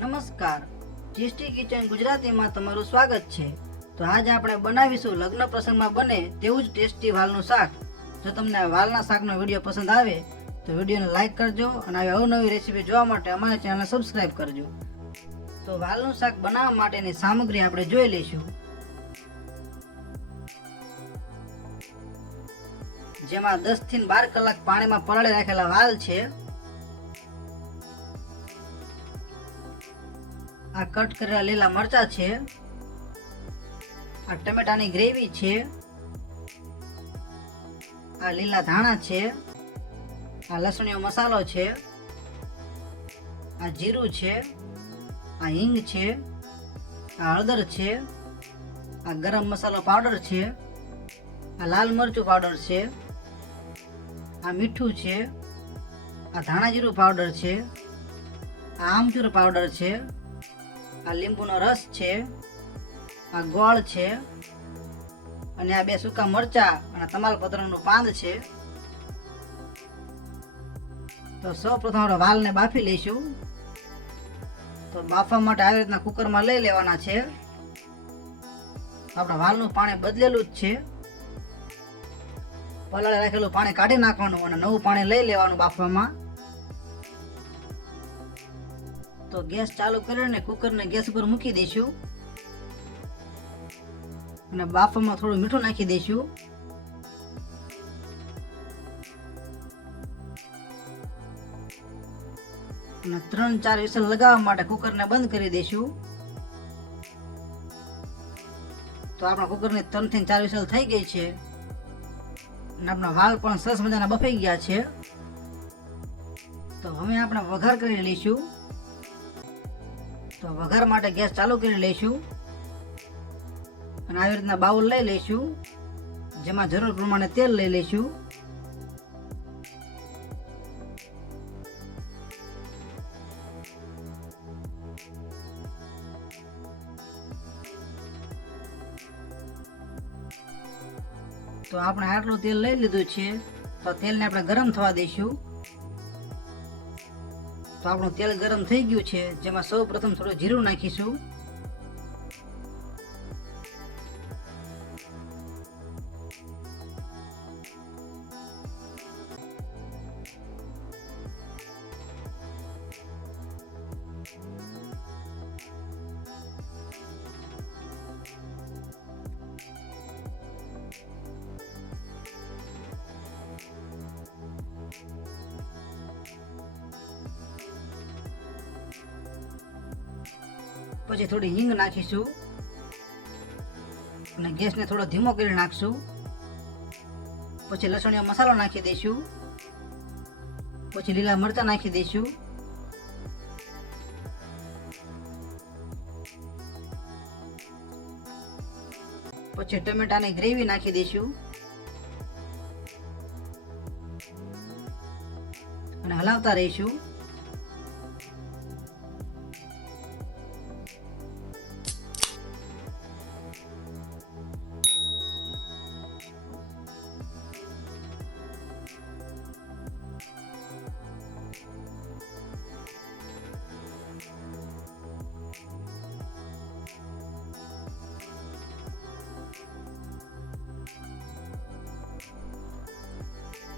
નમસ્કાર, tasty kitchen ગુજરાતીમાં તમારું સ્વાગત છે। તો આજે આપણે બનાવીશું લગ્ન પ્રસંગમાં બને તેવું જ ટેસ્ટી વાલનું શાક। જો તમને આ વાલના શાકનો વિડીયો પસંદ આવે તો વિડીયોને લાઈક કરજો અને આવી અવનવી રેસીપી જોવા માટે અમારી ચેનલને સબસ્ક્રાઈબ કરજો। તો વાલનું શાક બનાવવા માટેની સામગ્રી આપણે જોઈ લઈશું, જેમાં 10 થી 12 કલાક પાણીમાં પલાળી રાખેલા વાલ છે। આ કટ કરેલા લીલા મરચા છે, આ ટમેટાની ગ્રેવી છે, આ લીલા ધાણા છે, આ લસણીયો મસાલો છે, આ જીરું છે, આ હિંગ છે, આ હળદર છે, આ ગરમ મસાલો પાવડર છે, આ લાલ મરચું પાવડર છે, આ મીઠું છે, આ ધાણા જીરું પાવડર છે, આ આમચૂર પાવડર છે, આ લીંબુનો રસ છે, આ ગોળ છે અને આ 2 સૂકા મરચા અને તમાલપત્રનું પાન છે। તો સૌપ્રથમ આપણે વાલને બાફી લઈશું। તો બાફવા માટે આવી રીતના કુકરમાં લઈ લેવાના છે। આપણા વાલનું પાણી બદલેલું જ છે, પલાળી રાખેલું પાણી કાઢી નાખવાનું અને નવું પાણી લઈ લેવાનું બાફવામાં। તો ગેસ ચાલુ કરીને કુકરને ગેસ ઉપર મૂકી દઈશું અને બાફવામાં થોડું મીઠું નાખી દઈશું અને 3-4 વિસલ લગાવવા માટે કુકરને બંધ કરી દઈશું। તો આપણા કુકરની 3 થી 4 વિસલ થઈ ગઈ છે અને આપણા વાલ પણ સરસ મજાના બફાઈ ગયા છે। તો હવે આપણે વઘાર કરી લઈશું। તો વઘાર માટે ગેસ ચાલુ કરી લઈશું અને આવી રીતના બાઉલ લઈ લઈશું, જેમાં જરૂર પ્રમાણે તેલ લઈ લઈશું। તો આપણે આટલું તેલ લઈ લીધું છે, તો તેલને આપણે ગરમ થવા દઈશું। તો આપણું તેલ ગરમ થઈ ગયું છે, જેમાં સૌ પ્રથમ થોડું જીરું નાખીશું, પછી થોડી હિંગ નાખીશું અને ગેસને થોડો ધીમો કરી નાખશું। પછી લસણીયો મસાલો નાખી દઈશું, પછી લીલા મરચા નાખી દઈશું, પછી ટમેટાની ગ્રેવી નાખી દઈશું અને હલાવતા રહીશું।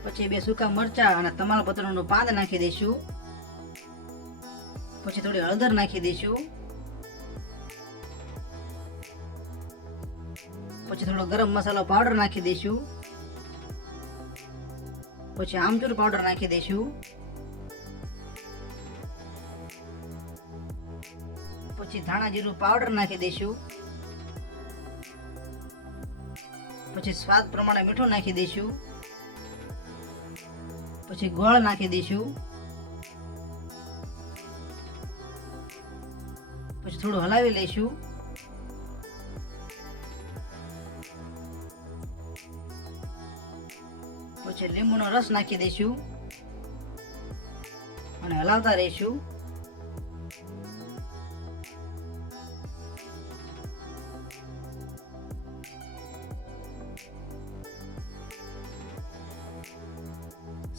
પછી 2 સૂકા મરચા અને તમાલપત્રનું પાન નાખી દઈશું, પછી થોડી હળદર નાખી દઈશું, પછી થોડો ગરમ મસાલો પાવડર નાખી દઈશું, પછી આમચૂર પાવડર નાખી દઈશું, પછી ધાણા જીરું પાવડર નાખી દઈશું, પછી સ્વાદ પ્રમાણે મીઠું નાખી દઈશું, પછી ગોળ નાખી દઈશું, પછી થોડું હલાવી લઈશું, પછી લીંબુનો રસ નાખી દઈશું અને હલાવતા રહીશું।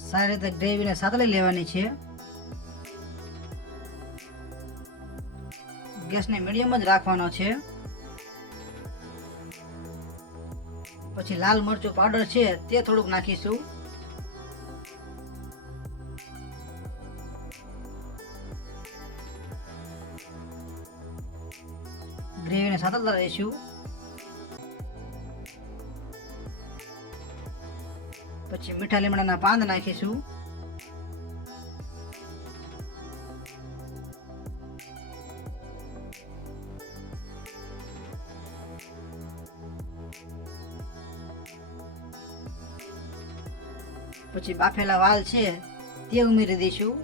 સારી રીતે ગ્રેવીને સાતળી લેવાની છે ગેસને મીડિયમ જ રાખવાનો છે. પછી લાલ મરચું પાવડર છે તે થોડુંક નાખીશું. ગ્રેવીને સાતળતા રહીશું. પછી મીઠા લીમડાના પાન નાખીશું. પછી બાફેલા વાલ છે તે ઉમેરી દઈશું.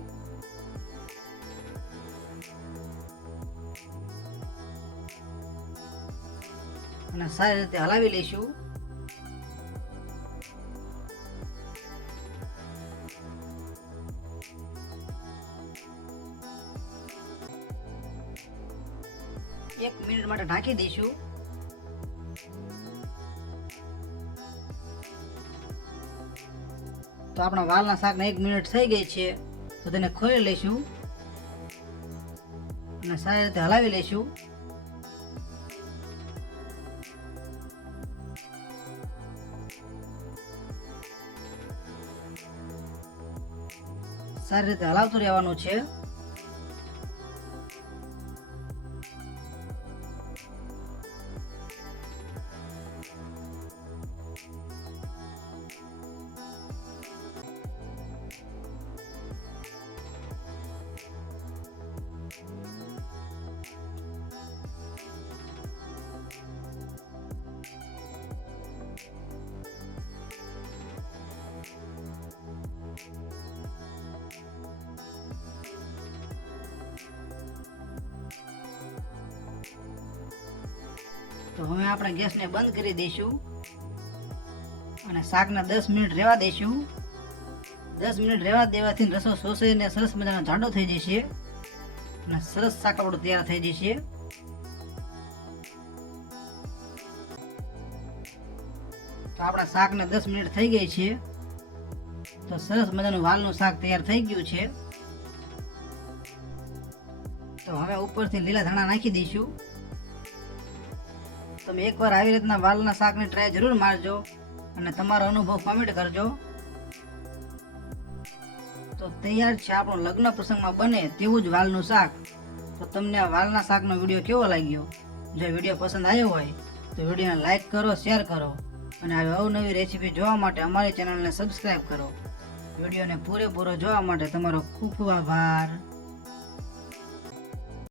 અને સારી રીતે હલાવી લઈશું. એક મિનિટ માટે ઢાંકી દઈશું. તો આપણા વાલના શાકને 1 મિનિટ થઈ ગઈ છે, તો તેને ખોલી લઈશું અને સારી રીતે હલાવી લઈશું. સારી રીતે હલાવતું રહેવાનું છે. તો હવે આપણે ગેસને બંધ કરી દઈશું અને શાકને 10 મિનિટ રહેવા દઈશું. 10 મિનિટ રહેવા દેવાથી રસો શોષાઈને સરસ મજાનો જાડો થઈ જશે અને સરસ શાક આપણું તૈયાર થઈ જશે. તો આપણા શાકને 10 મિનિટ થઈ ગઈ છે. તો સરસ મજાનું વાલનું શાક તૈયાર થઈ ગયું છે. તો હવે ઉપરથી લીલા ધાણા નાખી દઈશું. તમે એકવાર આવી રીતના વાલના શાકની ટ્રાય જરૂર મારજો અને તમારો અનુભવ કોમેન્ટ કરજો. તો તૈયાર છે આપણું લગ્ન પ્રસંગમાં બને તેવું જ વાલનું શાક. તો તમને આ વાલના શાકનો વિડીયો કેવો લાગ્યો? જો વિડીયો પસંદ આવ્યો હોય તો વિડીયોને લાઈક કરો, શેર કરો અને આવી અવનવી રેસીપી જોવા માટે અમારી ચેનલને સબસ્ક્રાઈબ કરો. વિડીયોને પૂરેપૂરો જોવા માટે તમારો ખૂબ ખૂબ આભાર.